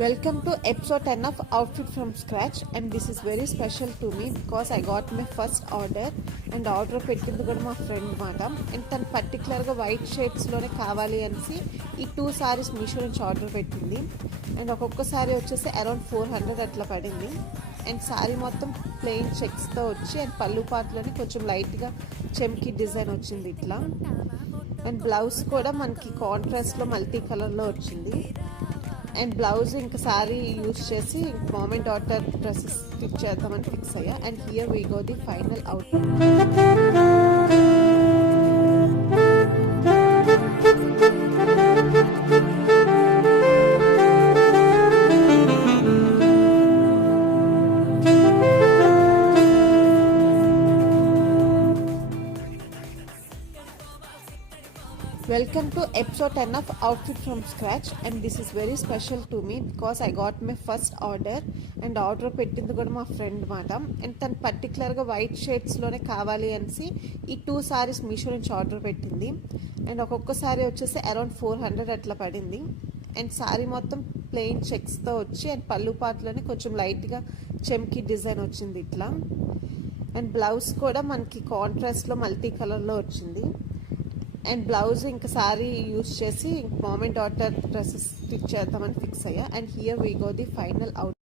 Welcome to episode 10 of Outfit from Scratch, and this is very special to me because I got my first order and order పెట్టింది కూడా మా friend మాట. And తను పర్టికులర్గా white షేడ్స్లోనే కావాలి అనేసి ఈ 2 సారీస్ మీషో నుంచి ఆర్డర్ పెట్టింది. అండ్ ఒక్కొక్క సారీ వచ్చేసి అరౌండ్ 400 అట్లా పడింది. అండ్ సారీ మొత్తం ప్లెయిన్ చెక్స్తో వచ్చి అండ్ పళ్ళు పాటలోని కొంచెం లైట్గా చెమ్కి డిజైన్ వచ్చింది ఇట్లా. అండ్ బ్లౌజ్ కూడా మనకి కాంట్రాస్ట్లో మల్టీ కలర్లో వచ్చింది. అండ్ బ్లౌజ్ ఇంకా సారీ యూజ్ చేసి mom and daughter dresses stitch చేద్దామని ఫిక్స్ అయ్యా. And here we go the final out. Welcome to episode 10 of Outfit from Scratch, and this is very special to me because I got my first order and order పెట్టింది కూడా మా friend మాట. And తను పర్టికులర్గా white షేడ్స్లోనే కావాలి అనేసి ఈ 2 సారీస్ మీషో నుంచి ఆర్డర్ పెట్టింది. అండ్ ఒక్కొక్క సారీ వచ్చేసి అరౌండ్ 400 అట్లా పడింది. అండ్ సారీ మొత్తం ప్లెయిన్ చెక్స్తో వచ్చి అండ్ పళ్ళు పాటలోని కొంచెం లైట్గా చెమ్కి డిజైన్ వచ్చింది ఇట్లా. అండ్ బ్లౌజ్ కూడా మనకి కాంట్రాస్ట్లో మల్టీ కలర్లో వచ్చింది. అండ్ బ్లౌజ్ ఇంకా సారీ యూజ్ చేసి mom and daughter dresses stitch చేద్దామని ఫిక్స్ అయ్యా. And here we go the final out.